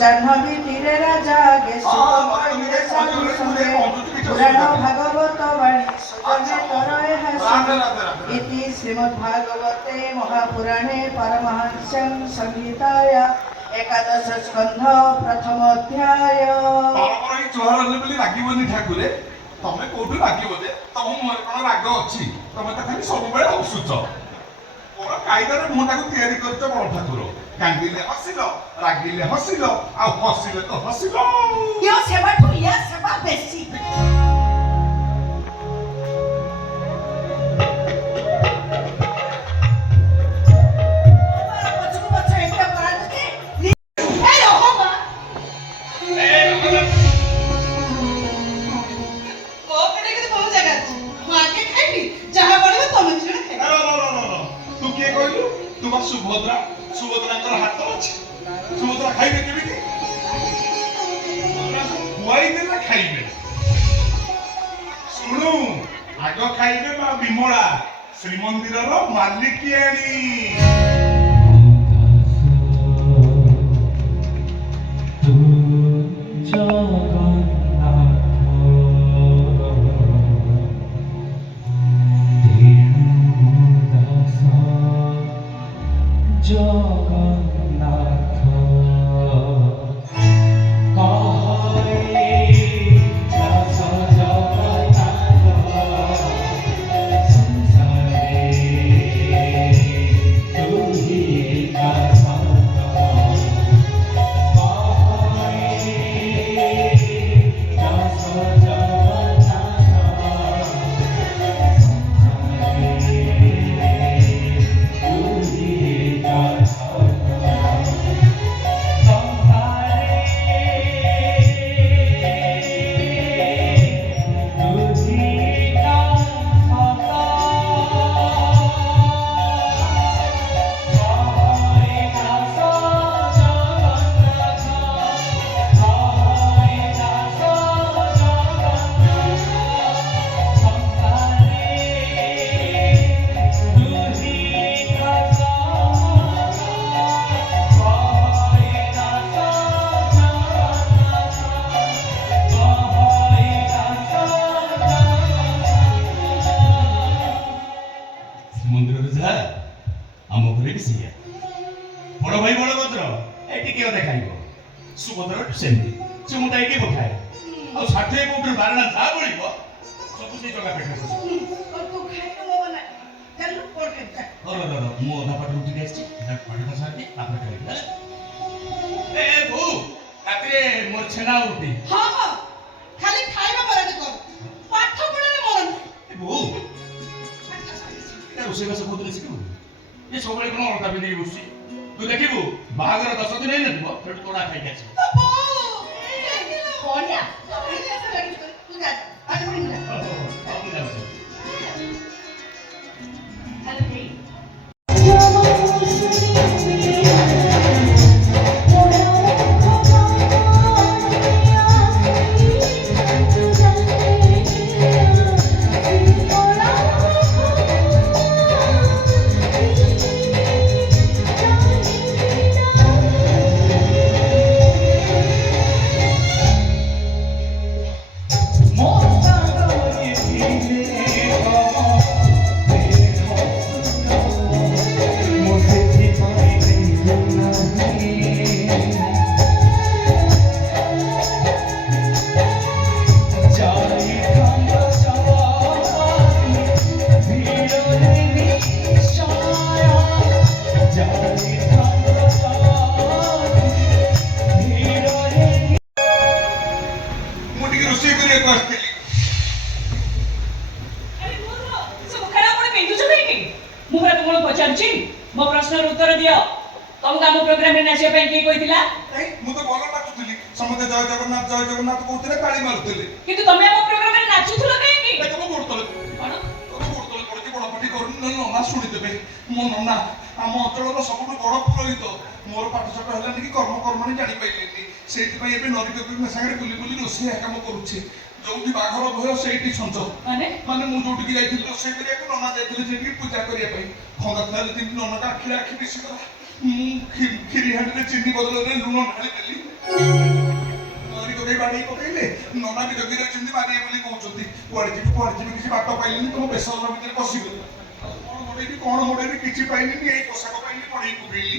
জাহ্নবী তীরে রাজা পুরাণ ভাগবত বাণী সুজনে তরয় হাসি ইতি শ্রীমদ্ভাগবতে মহাপুরাণে পরমহংস্যং সংহিতায়া একাদশ স্কন্ধ প্রথম অধ্যায়। রাগিবনি ঠাকুরে ତମେ କୋଉଠୁ ରାଗିବ ଯେ ତମ ମୁହଁରେ କଣ ରାଗ ଅଛି? ତମେ ତ ଖାଲି ସବୁବେଳେ ହସୁଛ। ମୋର କାଇଦାରେ ମୁହଁଟାକୁ ତିଆରି କରିଛ ବଡ଼ ଠାକୁର। କାନ୍ଦିଲେ ହସିଲ, ରାଗିଲେ ହସିଲ, ଆଉ ହସିଲେ ତ ହସିଲ। ସେବାଠୁ ୟା ସେବା ବେଶୀ। ସୁଭଦ୍ରା ସୁଭଦ୍ରାଙ୍କର ହାତ ଅଛି। ସୁଭଦ୍ରା ଖାଇବେ କେମିତି? ଖୁଆଇ ଦେଲେ ଖାଇବେ। ଶୁଣୁ, ଆଗ ଖାଇବେ ମା ବିମଳା, ଶ୍ରୀମନ୍ଦିରର ମାଲିକିଆଣୀ। ବଡ ଭାଇ ବଳଭଦ୍ର ଏଠି କିଏ ଦେଖାଇବ? ସୁଭଦ୍ରା ସେମିତି ସେ ମୁଁ ଯାଇକି ପକାଏ। ଆଉ ଷାଠିଏ କୋଟିରୁ ବାରଣା ଯାହା ବଳିବ ସବୁ ସେଇ ଟଙ୍କା ପେଟରେ ମୁଁ ଅଧା ପାଠ ଉଠିକି ଆସିଛି। ପାଠଟା ସାରିକି ତାପରେ ଖାଇବି। ଏ ବୋଉ, ରାତିରେ ମୋର ଛେନା ରୁଟି। ଖାଲି ଖାଇବା ପରେ ପାଠ ପଢାରେ ମନ ନାହିଁ। ବୋଉ, ରୋଷେଇବାସ କହୁଥିଲେ ଶିଖିବୁ? ଏ ସବୁବେଳେ କଣ ଅଲଗା ପିନ୍ଧିକି ବସୁଛି? ତୁ ଦେଖିବୁ ବାହାଘର 10 ଦିନ ହେଇନଥିବ ସେଠୁ ତୋଡ଼ା ଖାଇକି ଆସିବ। मो प्रश्न उत्तर दियो तुमको आम प्रोग्राम रे नाचिया पे की कहितिला मु तो बोल नाचुतली समते जय जगन्नाथ कहउतले ताली मारुतले किंतु तमे आम प्रोग्राम रे नाचुथुलो काहे की तुम गोडतले कोन तुम गोडतले पड़ती बड़ पाटी कर नन्ना सुनि देबे मो नन्ना आम अंचल रो सबटु बड़ पुरोहित मोर पाठशाठ हला कि कर्मणी जानि पाइलेनी सेति पई एबे नरिक संगे बुली बुली रोसे काम करूछि जोटी बाघर भय सेठी छंच माने मु जोटी की जाइथिल रोसे करिया को नन्ना जाइथिल सेठी पूजा करिया पई खंगा थाले दिन नन्ना आखि आखि बिसी खीरी हांडी चीनी बदल रे लुण ढाली देली ନରି କୋକେଇ ବାଡେଇ ପକେଇଲେ ନନା ବି ଜଗି ରହିଛନ୍ତି ମାରିବେ ବୋଲି କହୁଛନ୍ତି। କୁଆଡେ ଯିବି କିଛି ବାଟ ପାଇଲିନି, ତମ ବେସର ଭିତରେ ପଶିଗଲି। କଣ ମୋଡେଇବି କିଛି ପାଇଲିନି, ଏଇ ପୋଷାକ ପାଇଲି ମଡେଇ ପକେଇଲି।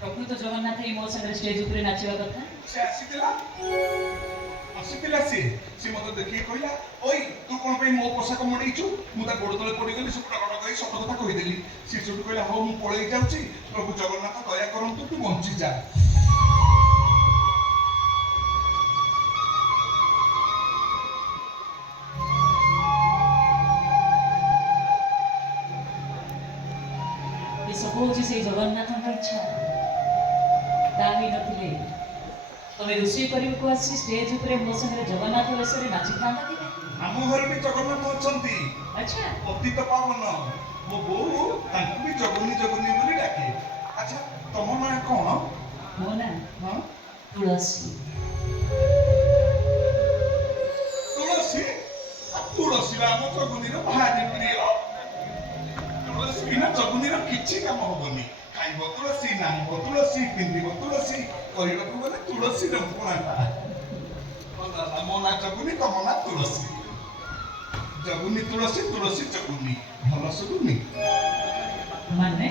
ପ୍ରକୃତ ଜଗନ୍ନାଥ ଏଇ ମୋ ସାଙ୍ଗରେ ଷ୍ଟେଜ ଉପରେ ନାଚିବା କଥା। ସେ ଆସିଥିଲା ସେ ମତେ ଦେଖିକି କହିଲା, ଓଇ ତୁ କଣ ପାଇଁ ମୋ ପୋଷାକ ମଡେଇଛୁ? ମୁଁ ତା ଗୋଡ ତଳେ ପଡିଗଲି, ସେ ଟକ ଟକ ହେଇ ସତ କଥା କହିଦେଲି। ସେ ସେଠୁ କହିଲା, ହଉ ମୁଁ ପଳେଇ ଯାଉଛି, ପ୍ରଭୁ ଜଗନ୍ନାଥ ଦୟା କରନ୍ତୁ, ତୁ ବଞ୍ଚିଯା। ଏସବୁ ହଉଛି ସେଇ ଜଗନ୍ନାଥଙ୍କ ଇଚ୍ଛା। ତା ହେଇନଥିଲେ ତମେ ରୋଷେଇ କରିବାକୁ ଆସି ଷ୍ଟେଜ ଉପରେ ମୋ ସାଙ୍ଗରେ ଜଗନ୍ନାଥ ବେଶରେ ନାଚିଥାନ୍ତା କି ନାହିଁ? ଆମ ଘରେ ବି ଜଗନ୍ନାଥ ଅଛନ୍ତି, ଆଚ୍ଛା, ପତିତ ପାବନ। ମୋ ବୋଉ ତାଙ୍କୁ ବି ଜଗନି ଜଗନି ବୋଲି ଡାକେ। ଆଚ୍ଛା, ତମ ନାଁ କଣ? ମୋ ନା ହଁ, ତୁଳସୀ। ତୁଳସୀ? ତୁଳସୀ ଆମ ଜଗନିର ଭାରି ପ୍ରିୟ। ତୁଳସୀ ବିନା ଜଗନିର କିଛି କାମ ହବନି। ଖାଇବ ତୁଳସୀ, ନାଇବ ତୁଳସୀ, ପିନ୍ଧିବ ତୁଳସୀ, କହିବାକୁ ଗଲେ ତୁଳସୀ ରମ୍ପଣାଟା। ମୋ ନାଁ ଜଗୁନି, ତମ ନାଁ ତୁଳସୀ। ଜଗୁନି ତୁଳସୀ, ତୁଳସୀ ଜଗୁନି, ଭଲ ଶୁଭୁନି? ମାନେ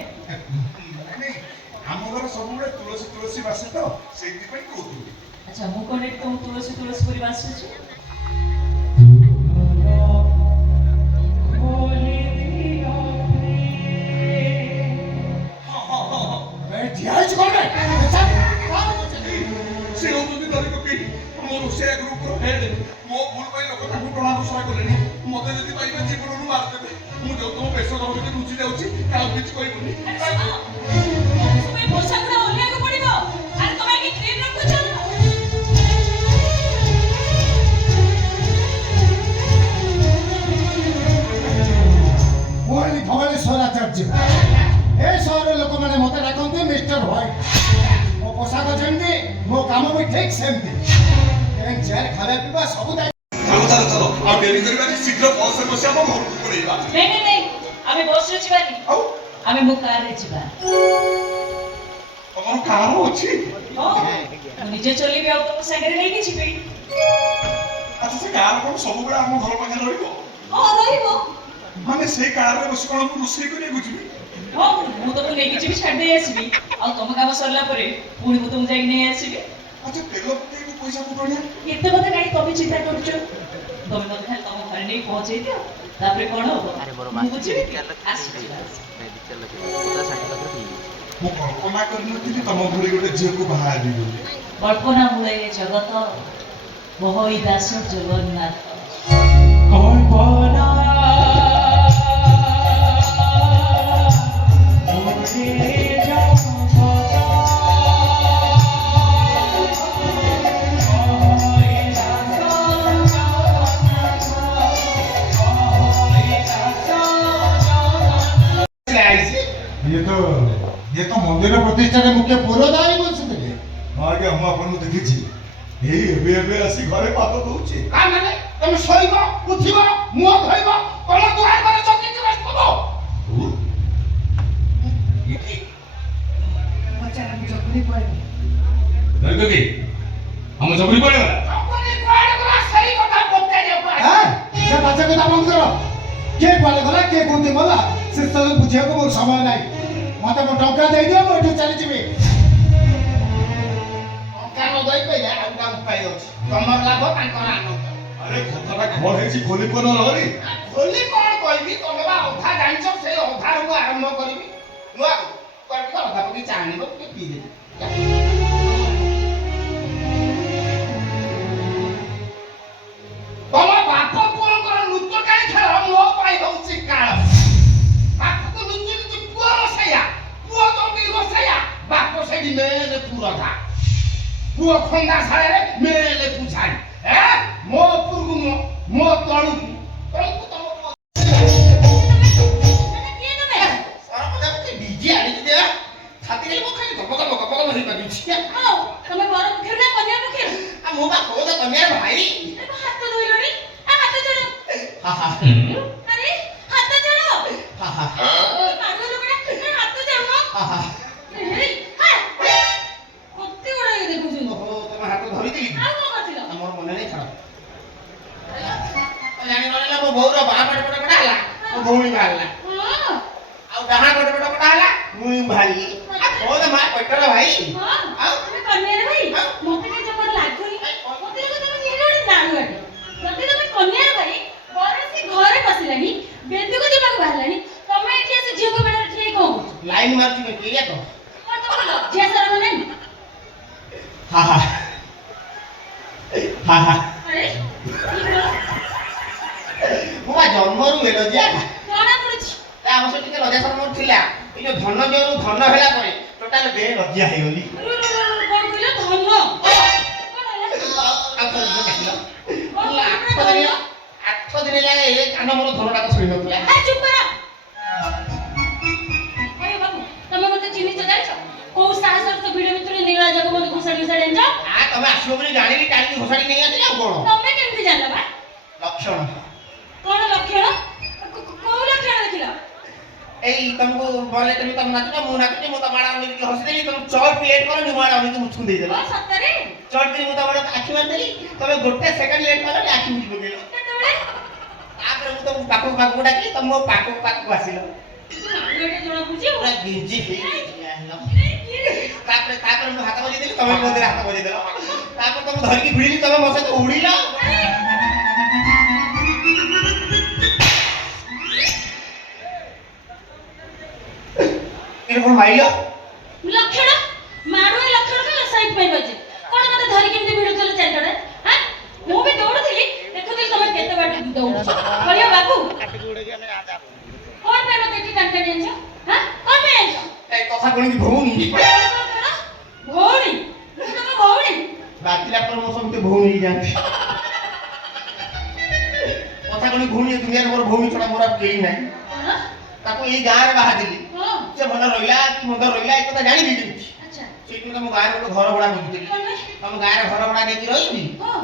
ଆମ ଘର ସବୁବେଳେ ତୁଳସୀ ତୁଳସୀ ବାସେ ତ, ସେଇଥିପାଇଁ କହୁଥିଲି। ଆଚ୍ଛା, ମୁଁ କଣ ଏଠି ତମ ତୁଳସୀ ତୁଳସୀ କରି ବାସୁଛି? ସେ ହଉଛନ୍ତି ନରି କୋକେଇ, ମୋ ରୋଷେଇଆ ଗ୍ରୁପର ହେଡ୍। ମୋ ଭୁଲ ପାଇଁ ଲୋକ ତାଙ୍କୁ ଟଣା ଘୋଷଣା କଲେଣି। ମତେ ଯଦି ପାଇବେ ଜୀବନରୁ ମାରିଦେବେ। ମୁଁ ଯୋଉ ତମ ବେଶ ଘର ଭିତରେ ଲୁଚି ଯାଉଛି, ଆଉ କିଛି କହିବୁନି। ପୋଷାକଟା ଓହ୍ଲେଇବାକୁ ପଡିବ। ଆରେ ତମେ ଆଗେ କ୍ରିମ୍ ରଖୁଛ। ମୁଁ ହେଲି ଧବଳେଶ୍ୱରାଚାର୍ଯ୍ୟ। ଏ ସହରର ଲୋକମାନେ ମତେ ଡାକନ୍ତି ମିଷ୍ଟର ହ୍ୱାଇଟ୍। ମୋ ପୋଷାକ ଯେମିତି, ମୋ କାମ ବି ଠିକ୍ ସେମିତି। ଚେୟାର ଖାଇବା ପିଇବା ସବୁ ଚାଲ ଆଉ ଡେରି କରିବାନି, ଶୀଘ୍ର ବସରେ ବସି ଆମ ଘରକୁ ପଳେଇବା। ନାଇଁ, ଆମେ ବସରେ ଯିବାନି, ଆଉ ଆମେ ମୋ କାରରେ ଯିବା। ତମର କାର ଅଛି? ହଁ, ମୁଁ ନିଜେ ଚଲେଇବି, ଆଉ ତମ ସାଙ୍ଗରେ ନେଇକି ଯିବି। ଆଚ୍ଛା, ସେ କାର କଣ ସବୁବେଳେ ଆମ ଘର ପାଖରେ ରହିବ? ହଁ, ରହିବ। ମାନେ ସେଇ କାରରେ ବସି କଣ ମୁଁ ରୋଷେଇ କରିବାକୁ ଯିବି? ହଁ, ମୁଁ ତମକୁ ନେଇକି ଯିବି, ଛାଡ଼ି ଦେଇ ଆସିବି। ଆଉ ତମ କାମ ସରିଲା ପରେ ପୁଣି ମୁଁ ତମକୁ ଯାଇକି ନେଇ ଆସିବି। ଆଚ୍ଛା, ତେଲ ପକେଇକି ପଇସା ପକଉଣିଆ? ଏତେ କଥା କାହିଁ ତମେ ଚିନ୍ତା କରୁଛ? ତମେ ମତେ ଖାଲି ତମ ଘରେ ନେଇ ପହଞ୍ଚେଇ ଦିଅ, ତାପରେ କଣ ହବ ମୁଁ ବୁଝିବି। ଆସିଯିବା। ମୁଁ କଳ୍ପନା କରିନଥିଲି ତମ ଘରେ ଗୋଟେ ଝିଅକୁ ବାହା ହେବି ବୋଲି। କଳ୍ପନା ମୂଳେ ଜଗତ ବହଇ ଦାସ ଜଗନ୍ନାଥ। କଳ୍ପନା ये तो मंदिर प्रतिष्ठा के मुख्य पूर्वदायी बोलुଥିଲେ। ଆଜ୍ଞା, ମୁଁ ଆପଣଙ୍କୁ ଦେଖିଛି। ଏଇ ଏବେ ଆସି ଘରେ ପାଦ ଦଉଛି। ମାନେ ତମେ ଶୋଇବ, ଉଠିବ, ମୁହଁ ଧୋଇବ, ତମ ଦୁଆର ଘରେ ଚକିକି ବସିବ। ଆମ ଜବରି ପଳେଇବ। ସେଇ କଥା ପଚାରିବାକୁ ସେ ବାଚ୍ଚା କଥା ବନ୍ଦ କର। କିଏ କୁଆଡେ ଗଲା, କିଏ କୋଉଠି ଗଲା, ସେ ସବୁ ବୁଝିବାକୁ ମୋର ସମୟ ନାହିଁ। ମତେ ମୋ ଟଙ୍କା ଦେଇଦିଅ, ମୁଁ ଏଠୁ ଚାଲିଯିବି। ଟଙ୍କା ନ ଦେଇ ପାଇଲେ ଆଉ କାମ ପାଇ ଅଛି। ତମର ଲାଭ, ତାଙ୍କର ଆନନ୍ଦ। ଆରେ କଥାଟା କଣ ହେଇଛି ଖୋଲି କୋନ ରହରି? ଖୋଲି କଣ କହିବି, ତମେ ବା ଅଧା ଜାଣିଛ, ସେଇ ଅଧାରୁ ମୁଁ ଆରମ୍ଭ କରିବି। ନୂଆ ଟିକେ ଅଧା ପକେଇ ଚା ଆଣିବ, ଟିକେ ପିଇଦେବି। ତମ ବାପ ପୁଅଙ୍କର ଲୁଚକାଳି ଖେଳ ମୋ ପାଇଁ ହଉଛି କାଳ। ବାପକୁ ଲୁଚି ଲୁଚି ପୁଅ ରୋଷେଇଆ, ପୁଅ ଯୋଉଠି ରୋଷେଇଆ, ବାପ ସେଇଠି ମେନ୍ ପୁରଧା। ପୁଅ ଖଣ୍ଡ ଗନ୍ଦା ଶାଳରେ ମିଳେଇଲେ ପୁଛାଇ ମୋ ଉପରକୁ ମୋ ତଳକୁ ତଳକୁ ତମ ଡିଜେ ଆଣିକି ଦେବା ଛାତିରେ ମୋ ଖାଲି ଗପ ହେଇ ପାରୁଛି ତମେ ବର ମୁଖେ ନା କନ୍ୟା ମୁଖେ? ମୁଁ ବା କହୁଛ କନ୍ୟାର ଭାଇ ହାତ ଧୋଇଲଣି? ହାତ ଛାଡ। ହା ହା ଆରେ ହାତ ଛାଡ। ହା ହା ପାଗଳ ଲୋକଟା ହାତ ଛାଡୁନ। ହା ହା ଏଇ କତେ ଗୁଡା ଦେଖୁଛୁ। ଓହୋ ତମେ ହାତ ଧରିଥିଲି ଆଉ କଣ କରିଥିଲ? ଆମର ମନେ ନାହିଁ ଛାଡ଼ ଜାଣି ନହେଲା ମୋ ବୋଉର ବାହା ପଟେ ପଟେ କଟା ହେଲା ମୋ ଭଉଣୀ ବାହାରିଲା ହଁ ଆଉ ଡାହା ପଟେ ପଟେ କଟା ହେଲା ମୁଁ ବାହାରିଲି କହୁଛ ମା ପେଟର ଭାଇ ହଁ ତମେ କନ୍ୟାର ଭାଇ? ମତେ କାଇଁ ଜମା ଲାଗୁନି। ମତେ ଲାଗୁଛି ତମେ ନିଜେ ଗୋଟେ ନାଳୁଆଟେ। ଯଦି ତମେ କନ୍ୟାର ଭାଇ ବର ଆସି ଘରେ ପଶିଲାଣି ବେଦକୁ ଯିବାକୁ ବାହାରିଲାଣି ତମେ ଏଠି ଆସି ଝିଅଙ୍କ ବେଳରେ ଠିଆ ହେଇ କଣ କରୁଛ? ଲାଇନ ମାରୁଛି କି ଏଇଆ ତ କଣ ତମର ଲଜ୍ଜା ଶରମ ନାହିଁ? ହା ହା ହା ହା ଆରେ କି କର? ମୁଁ ବା ଜନ୍ମରୁ ଲଜ୍ଜା ଜଣା ପଡୁଛି। ଆମ ସହିତ ଟିକେ ଲଜ୍ଜା ଶରମ ଥିଲା ଏଇ ଯୋଉ ଧନ ଯୋଉ ଧନ ହେଲା ପରେ ଟୋଟାଲ ଦେ ଲଜ୍ଜା ହେଇଗଲି କଣ କହିଲ? ଧନ କଣ ହେଲା? ଆଠ ଦିନ ଲାଗେ ଏ କାନ ମୋର ଧନଟା ତ ଶୋଇ ନଥିଲା ଚୁପ କର। ଆରେ ବାବୁ ତମେ ମତେ ଚିହ୍ନିଛ ଜାଣିଛ? କୋଉ ସାହସର ତ ଭିଡ ଭିତରେ ନୀଳା ଜଗବନ୍ଧୁ ଘୋଷାଡ଼ି ଘୋଷାଡ଼ି ଆଣିଛ? ତମେ ଆସିବ ବୋଲି ଜାଣିଲି ଟାଣିକି ଘୋଷାଡ଼ି ନେଇ ଆସିଲି ଆଉ କଣ ତମେ କେମିତି ଜାଣିଲ ବା? ଲକ୍ଷଣ କଣ ଲକ୍ଷଣ? କୋଉ ଲକ୍ଷଣ ଦେଖିଲ? ଏଇ ତମକୁ ବଲେ ତମେ ନାଚୁଛ ମୁଁ ନାଚୁଛି ମୁଁ ତମ ଆଡେ ଅନେଇକି ହସିଦେଲି ତମେ ଚଟ୍ ଲେଟ୍ କର ମୁଁ ଆଡେ ଅନେଇକି ମୁଛୁକୁ ଦେଇଦେଲ ସତରେ? ଚଟ୍ କରି ମୁଁ ତମ ଆଡେ ଆଖି ମାରିଦେଲି ତମେ ଗୋଟେ ସେକେଣ୍ଡ ଲେଟ୍ କଲ ଆଖି ମୁଛି ପକେଇଲ କେତେବେଳେ? ତାପରେ ମୁଁ ତମ ପାଖକୁ ଡାକିଲି ତମ ମୋ ପାଖକୁ ଆସିଲ ମାଗୁଆଟେ ଜଣା ପଡୁଛି। ପୁରା ଗିଞ୍ଜି ହେଇକି ଆସିଲ ତାପରେ ମୁଁ ହାତ ବଜେଇ ଦେଲି ତମେ ମୋ ଦେହରେ ହାତ ବଜେଇ ଦେଲ ତାପରେ ତମକୁ ଧରିକି ଭିଡ଼ିଲି ତମେ ମୋ ସହିତ ଉଡ଼ିଲ ଏରେ କଣ ମାଇଲ ଲକ୍ଷଣ ମାରୁଆ ଲକ୍ଷଣ କଣ ସାଇଡ ପାଇଁ ବଜେ କଣ ମତେ ଧରି କେମିତି ଭିଡୁଥିଲ ଚାରିଟାରେ? ହାଁ ମୁଁ ବି ଦୌଡୁଥିଲି ଦେଖୁଥିଲି ତମେ କେତେ ବାଟ ଦୌଡୁଛ। କହିବ ବାବୁ କଣ ପାଇଁ ମତେ ଏଠି ଟାଣି ଟାଣି ଆଣିଛ? ହାଁ କଣ ପାଇଁ ଆଣିଛ? ଏ କଥା କଣ ଭଉଣୀ ଭଉଣୀ? ମୁଁ ତମ ଭଉଣୀ? ବାତିଲା ପରେ ମୋ ସହିତ ଭଉଣୀ ହେଇଯାନ୍ତି କଥା କଣ ଭଉଣୀ ଦୁନିଆରେ ମୋର ଭଉଣୀ ଛଡା ମୋର ଆଉ କେହି ନାହିଁ କଣ? ତାକୁ ଏଇ ଗାଁରେ ବାହାରିଲି ହଁ ସେ ଭଲ ରହିଲା କି ମନ୍ଦ ରହିଲା ଏ କଥା ଜାଣିବି କେମିତି ଆଚ୍ଛା ସେଇଠୁ ତମ ଗାଁରେ ଗୋଟେ ଘର ଭଡା ବୁଝିଥିଲି କଣ ପାଇଁ? ତମ ଗାଁରେ ଘର ଭଡା ନେଇକି ରହିବି ହଁ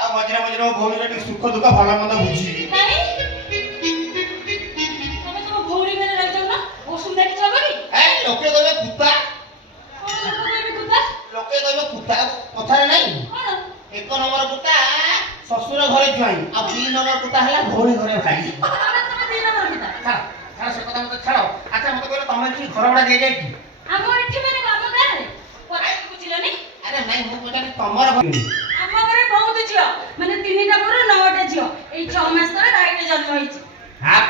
ଆଉ ମଝିରେ ମଝିରେ ମୋ ଭଉଣୀର ଟିକେ ସୁଖ ଦୁଃଖ ଭଲ ମନ୍ଦ ବୁଝିବି ନାଇଁ ତମେ ତମ ଭଉଣୀ ଘରେ ରହିଯାଉନ ଅସୁବିଧା କିଛି ହବ କି? ଲୋକେ କହିବେ କୁତା କଣ ଲୋକ କହିବେ କୁତା? ଲୋକେ କହିବେ କୁତା କଥାରେ ନାହିଁ କଣ? ଏକ ନମ୍ବର କୁତା ଶ୍ୱଶୁର ଘରେ ଜ୍ୱାଇଁ ଆଉ 2 ନମ୍ବର କୁତା ହେଲା ଭଉଣୀ ଘରେ ଭାଇ ତମେ ଦି ନମ୍ବର ପିତା। ଛାଡ଼ ସେ କଥା ମତେ ଛାଡ଼ ଆଚ୍ଛା ମତେ କହିଲେ ତମେ ଏଠି ଘର ଭଡା ଦିଆଯାଇଛି ଆମ ଏଠି ମାନେ ଆମ ଗାଁରେ କଥା ବୁଝିଲନି? ଆରେ ନାଇଁ ମୁଁ ପଚାରି ତମର ଆମ ଘରେ ବହୁତ ଝିଅ ମାନେ 3ଟା ପୁଅ 9ଟା ଝିଅ ଏଇ 6 ମାସ ତଳେ ଭାଇଟେ ଜନ୍ମ ହେଇଛି।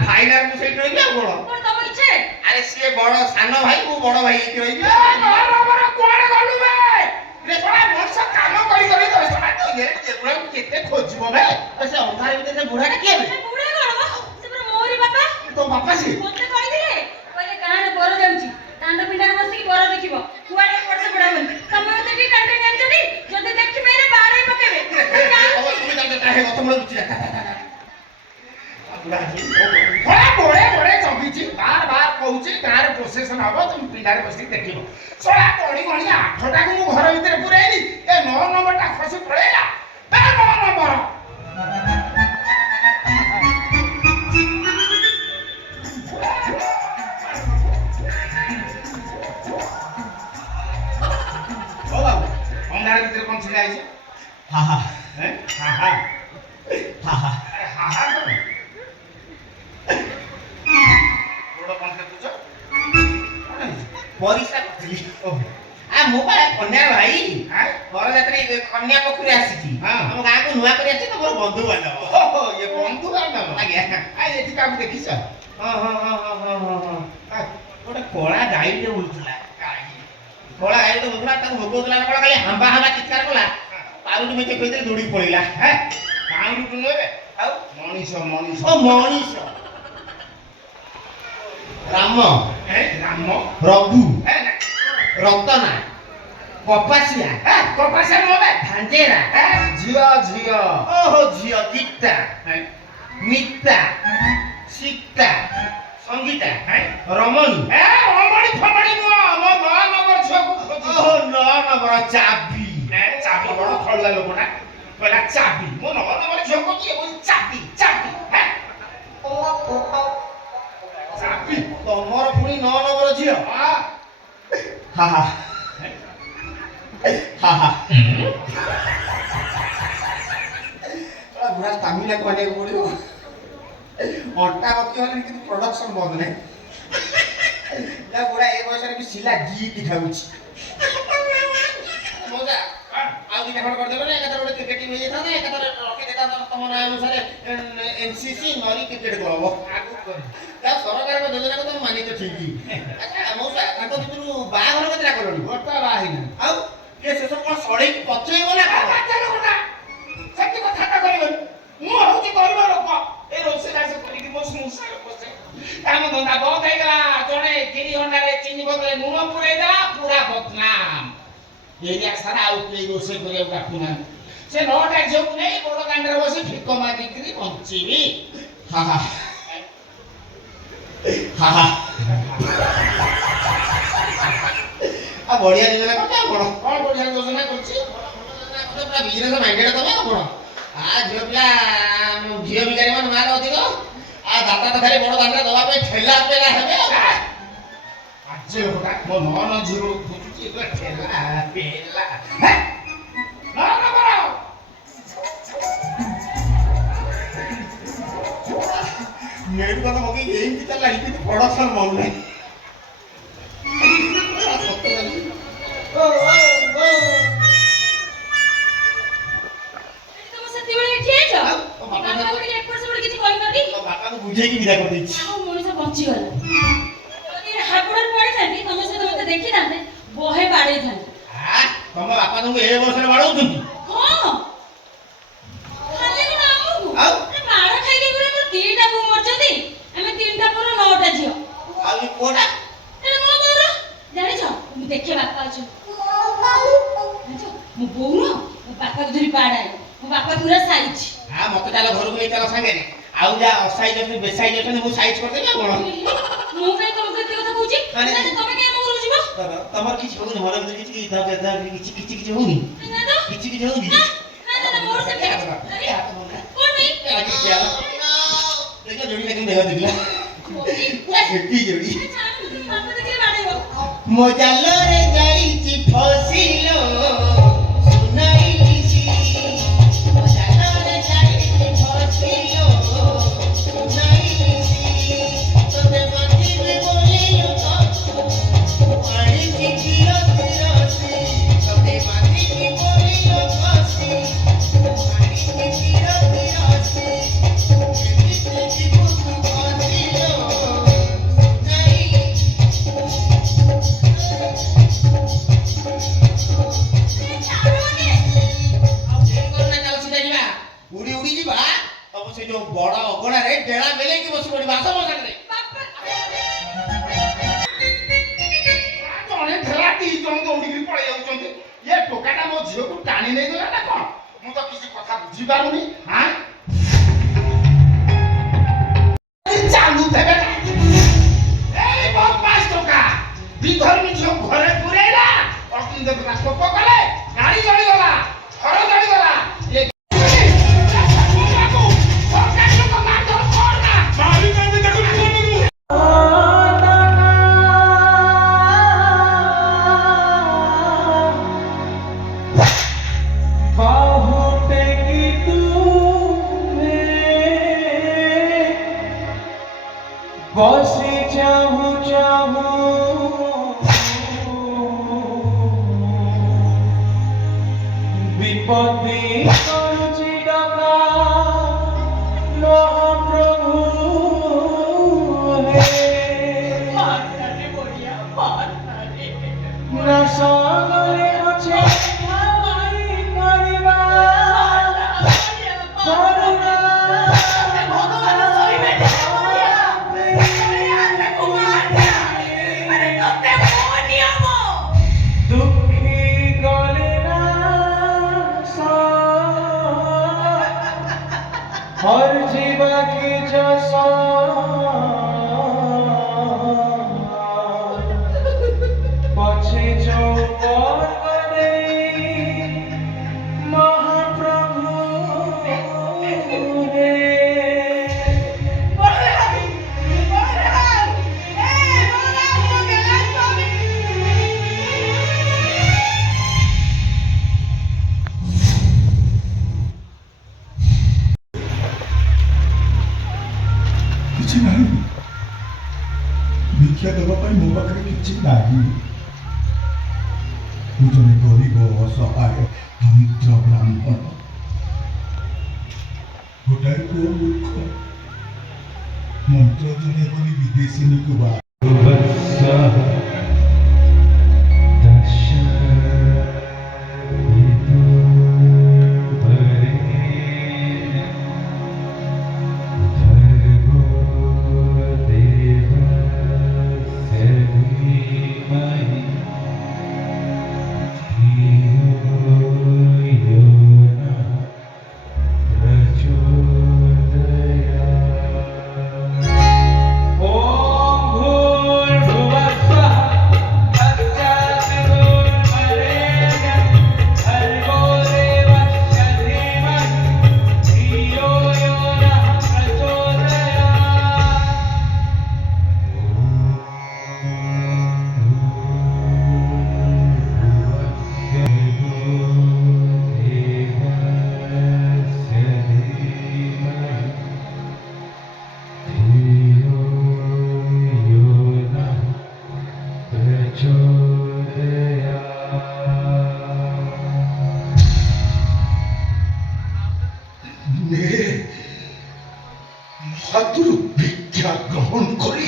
ଫାଇନାଲ ମୁଁ ସେଇଠି ରହିବି ଆଉ କଣ କଣ ତମ ଇଚ୍ଛା? ଆରେ ସିଏ ବଡ ସାନ ଭାଇ ମୁଁ ବଡ ଭାଇ ହେଇକି ରହିବି କୁଆଡେ ଗଲୁ ବେ ରେ ଶଳା ମଣିଷ କାମ କରି କରି ତମେ ଶଳା ଏଗୁଡାକୁ କେତେ ଖୋଜିବ ବେ ସେ ଅନ୍ଧାର ଭିତରେ ସେ ବୁଢାଟା କିଏ ବେ ବୁଢା କଣ ବା? ସେ ପୁରା ମୋରି ବାପା। ତୋ ବାପା ସିଏ ମତେ କହିଥିଲେ କହିଲେ ଗାଁରେ ବର ଯାଉଛି ଦାଣ୍ଡ ପିଣ୍ଡାରେ ବସିକି ବର ଦେଖିବ କୁଆଡେ ପଡେ ବୁଢା ବୋଲି ତମେ ମତେ ଟିକେ ଟାଣି ଟାଣି ଆଣିଛନ୍ତି ଯଦି ଦେଖିବେ ଏରେ ବାଡେଇ ପକେଇବେ। তুমি জানতে হে কথা মনে বুঝি বড়ে বড়ে চবিছি বার বার কହୁଛି ଗାଁରେ ପ୍ରୋସେସନ ହବ তুমি ପିଲାରେ ବସିକି ଦେଖିବ ଶଳା ଗଣି ଗଣି 8ଟାକୁ ମୁଁ ଘର ଭିତରେ ପୁରେଇଲି ଏ 9 ନମ୍ବରଟା ଖସି ପଳେଇଲା ବେ 9 ନମ୍ବର ଓ ବାବୁ ଅନ୍ଧାର ଭିତରେ କଣ ଛିଡ଼ା ହେଇଛି ହା ହା ହା ହା ହା ହା ହା ହା ଗୋଡ଼ କଣ ଦେଖୁଛ ପରିଷ୍କାର କରିଥିଲି ମୁଁ ବା କନ୍ୟାର ଭାଇ ବରଯାତ୍ରୀ କନ୍ୟା ପକ୍ଷରୁ ଆସିଛି ଆମ ଗାଁକୁ ନୂଆ କରି ଆସିଛି ତ ମୋର ବନ୍ଧୁ ବାନ୍ଧବ ଇଏ ବନ୍ଧୁ ବାନ୍ଧବ ଆଜ୍ଞା ଏଠି କାହାକୁ ଦେଖିଛ ହଁ ହଁ ହଁ ହଁ ହଁ ହଁ ହଁ ଗୋଟେ କଳା ଗାଈଟେ ବୁଲୁଥିଲା କଳା ଗାଈଟେ ବୁଲୁଥିଲା ତାକୁ ଭୋଗ ଦେଲା କଣ ଖାଲି ହାମ୍ବା ହାମ୍ବା ଚିତ୍କାର କଲା ପାରୁଟି ମେଚେ କହିଦେଲେ ଦୌଡ଼ିକି ପଳେଇଲା ପାଉଁରୁଟି ନେବେ ଆଉ ମଣିଷ ମଣିଷ ଓ ମଣିଷ ରାମ ରାମ ରଘୁ ରତନା କପାସିଆ କପାସିଆ ନୁହେଁ ଭାଞ୍ଜେରା ଝିଅ ଝିଅ ଓହୋ ଝିଅ ଗୀତା ମିତା ସୀତା ସଙ୍ଗୀତା ରମଣୀ ରମଣୀ ଫମଣୀ ନୁହଁ ମୋ 9 ନମ୍ବର ଝିଅକୁ ଓହୋ 9 ନମ୍ବର ଚାବି ଚାବି ବଡ଼ ଖଳୁଆ ଲୋକଟା କହିଲା ଚାବି ମୋ 9 ନମ୍ବର ଝିଅକୁ କିଏ କହୁଛି ଚାବି ଚାବି ଚାବି ତମର ପୁଣି 9 ନମ୍ବର ଝିଅ ହା ହା ବୁଢ଼ା ତାମିଲ କହିବାକୁ ପଡ଼ିବ ଅଣ୍ଟା ବକି ହେଲାଣି କିନ୍ତୁ ପ୍ରଡକ୍ସନ ବନ୍ଦ ନାହିଁ ବୁଢ଼ା ଏ ବୟସରେ ବି ସିଲା ଗୀତ ଖାଉଛି ମଜା ଆଉ ଦିଟା ଖଣ୍ଡ କରିଦେବେ ଏକାଥରେ ଗୋଟେ କ୍ରିକେଟ ଟିମ୍ ହେଇଯାଇଥାନ୍ତା ଏକାଥରେ ରଖିଦେଇଥାନ୍ତା ତମ ନାଁ ଅନୁସାରେ ଏନସିସି ନରି କ୍ରିକେଟ କ୍ଲବ ଆଗକୁ ଯାହା ସରକାରଙ୍କ ଯୋଜନାକୁ ତମେ ମାନିଛ ଠିକ ମଉସା ତାଙ୍କ ଭିତରୁ ବାହାଘର କେତେଟା କଲଣି ଗୋଟା ବାହା ହେଇନା ଆଉ କିଏ ଶେଷ କ'ଣ ସଢ଼େଇକି ପଚେଇବ ନା ସେମିତି କଥାଟା କରିବନି ମୁଁ ହଉଛି ଗରିବ ଲୋକ ଏ ରୋଷେଇ ବାସ କରିକି ମୋ ସଂସାର ବସେ କାମ ଧନ୍ଦା ବନ୍ଦ ହେଇଗଲା ଜଣେ 3 ଘଣ୍ଟାରେ ଚିନି ବଦଳରେ ଲୁଣ ପୁରେଇଦେଲା ପୁରା ବଦନାମ ଏରିଆ ସାରା ଆଉ କେହି ରୋଷେଇ କରିବାକୁ ଡାକୁନାହାନ୍ତି ସେ 9ଟା ଝିଅକୁ ନେଇ ବଡ଼ ଦାଣ୍ଡରେ ବସି ଭିକ ମାଗିକିରି ବଞ୍ଚିବି ହା ହା ହା ହା ଆଉ ବଢ଼ିଆ ଯୋଜନା କରୁଛି ଆଉ କ'ଣ ବଢ଼ିଆ ଯୋଜନା କରୁଛି ପୁରା ବିଜନେସ୍ ମାଇଣ୍ଡେଡ୍ ତମେ ଆଉ କ'ଣ ଝିଅ ପିଲା ଝିଅ ବିକାରୀ ମାନେ ମାର ଅଧିକ ଆଉ ଦାଦା ତ ଖାଲି ବଡ଼ ଦାଣ୍ଡରେ ଦେବା ପାଇଁ ଠେଲା ପେଲା ହେବେ ଆଉ ଆଜି ଲୋକଟା ମୋ 9 ଝିଅ ଖୋଜୁଛି ଠେଲା ପେଲା ନେଟ୍ କଥା ପକେଇକି ଏମିତି ଚାଲିଲା କିନ୍ତୁ ପ୍ରଡକ୍ସନ ବନ୍ଦ ନାହିଁ ବୁଝେଇକି ବିଦା କରିଦେଇଛି ମଣିଷ ବଞ୍ଚିଗଲା ଯଦି ହାବୁଡରେ ପଡିଥାନ୍ତି ତମ ସହିତ ମତେ ଦେଖିଥାନ୍ତେ ବହେ ବାଡେଇଥାନ୍ତେ ତମ ବାପା ତମକୁ ଏ ବର୍ଷରେ ବାଡଉଛନ୍ତି ହଁ ଖାଲି କଣ ଆମକୁ ମାଡ଼ ଖାଇକି ପୁରା ମୋର 2ଟା ବୋଉ ମରିଛନ୍ତି ଆମେ 3ଟା ପୁଅ 9ଟା ଝିଅ ଆଉ ଏ ପୁଅଟା ଏଟା ମୋ ବୋଉର ଜାଣିଛ ମୁଁ ଦେଖେ ବାପା ଅଛନ୍ତି ଜାଣିଛ ମୋ ବୋଉ ନୁହଁ ମୋ ବାପାକୁ ଧରି ବାଡାଏ ମୋ ବାପା ପୁରା ସାଇଜ ମତେ ଚାଲ ଘରକୁ ନେଇ ଚାଲ ସାଙ୍ଗରେ ଆଉ ଯା ଅସାଇଜ ଅଛନ୍ତି ବେସାଇଜ ଅଛନ୍ତି ମୁଁ ସାଇଜ କରିଦେବି ଆଉ କ'ଣ ମୁଁ କାଇଁ ତମକୁ ଏତେ କଥା କହୁଛି ତମେ କାଇଁ ଆମ ଘରକୁ ଯିବ ତମର କିଛି ହଉନି ଘର ଭିତରେ କିଛି କିଛି ହଉନି କିଛି ହଉନି ମୋର ସେମିତି କଣ ପାଇଁ ଦେଖ ଯୋଡ଼ି ଦେଖି ଦେହ ଦେଖିଲା ହେପି ଯୋଡ଼ି ବାପା ଦେଖିଲେ ବାଡେଇବ ମୋ ଜାଲରେ ଯାଇଛି ଫସିଲ ସେ ଯୋଉ ବଡ ଅଗଣାରେ ଡେଳା ବେଲେଇକି ବସି ପଡିବା ଆସ ମୋ ସାଙ୍ଗରେ ଜଣେ ଢେଲା 2 ଜଣ ଦୌଡ଼ିକିରି ପଳେଇ ଯାଉଛନ୍ତି ଏ ଟୋକାଟା ମୋ ଝିଅକୁ ଟାଣି ନେଇଗଲା ନା କ'ଣ ମୁଁ ତ କିଛି କଥା ବୁଝିପାରୁନି ଚାଲୁଥିବେ ଏଇ ବଦମାସ ଟୋକା ବିଧର୍ମୀ ଝିଅ ଘରେ ପୁରେଇଲା ଅଗ୍ନି ଦେବତା କୋପ କଲେ ଗାଡ଼ି ଜଳିଗଲା ଘର ଜଳିଗଲା बसी चाहूं विपत्ति करुची डका महाप्रभु ना सागरे पछे करिबा करुणा दुखी और जीवा की जसा पछे चौपर गने महाप्रभु रे କିଛି ନାହିଁ ଭିକ୍ଷା ଦେବା ପାଇଁ ମୋ ପାଖରେ କିଛି ନାହିଁ ମୁଁ ଜଣେ ଗରିବ ଅସହାୟ ଦରିଦ୍ର ବ୍ରାହ୍ମଣ ଗୋଟାଏ ପୁଅ ମୂର୍ଖ ମନ୍ତ୍ର ଜଣେ କରି ବିଦେଶିନୀକୁ ବା হাতুর ভিক্ষা গ্রহণ করে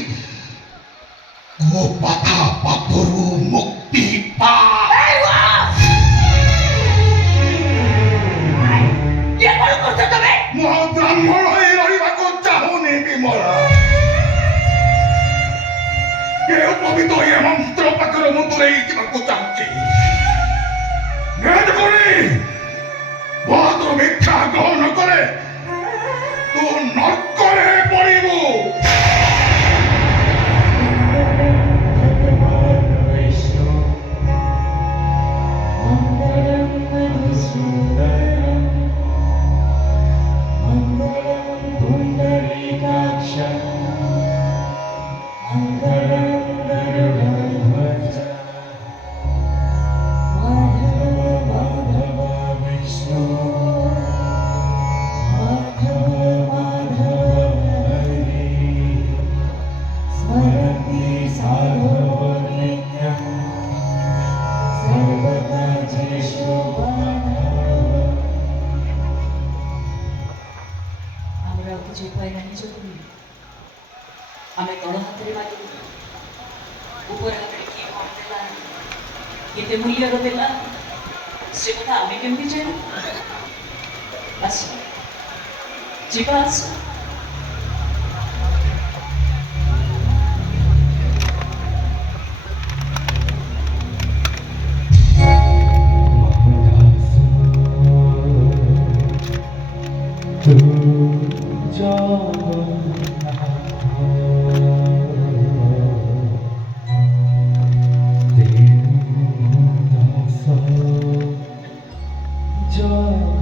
ও পাতা পাপরু মুক্তি পা মহাব্রাহ্মণ হয়ে রহিବାକୁ ଚାହୁଁନି ବିମଳା ଏ ପବିତ୍ର ଏ ମନ୍ତ୍ର ପାଖରୁ ମୁଁ ଦୂରେଇ ଯିବାକୁ ଚାହୁଁଛି ବହୁତ ଭିକ୍ଷା ଗ୍ରହଣ କରେ ତୁ ନର୍କରେ ପଡ଼ିବୁ ଆମେ ତଳ ହାତରେ ମାଗିବୁ ଉପର ହାତରେ କିଏ କଣ ଦେଲା କେତେ ମୂଲ୍ୟର ଦେଲା ସେ କଥା ଆମେ କେମିତି ଜାଣିବୁ ଆସ ଯିବା ଆସ Joy.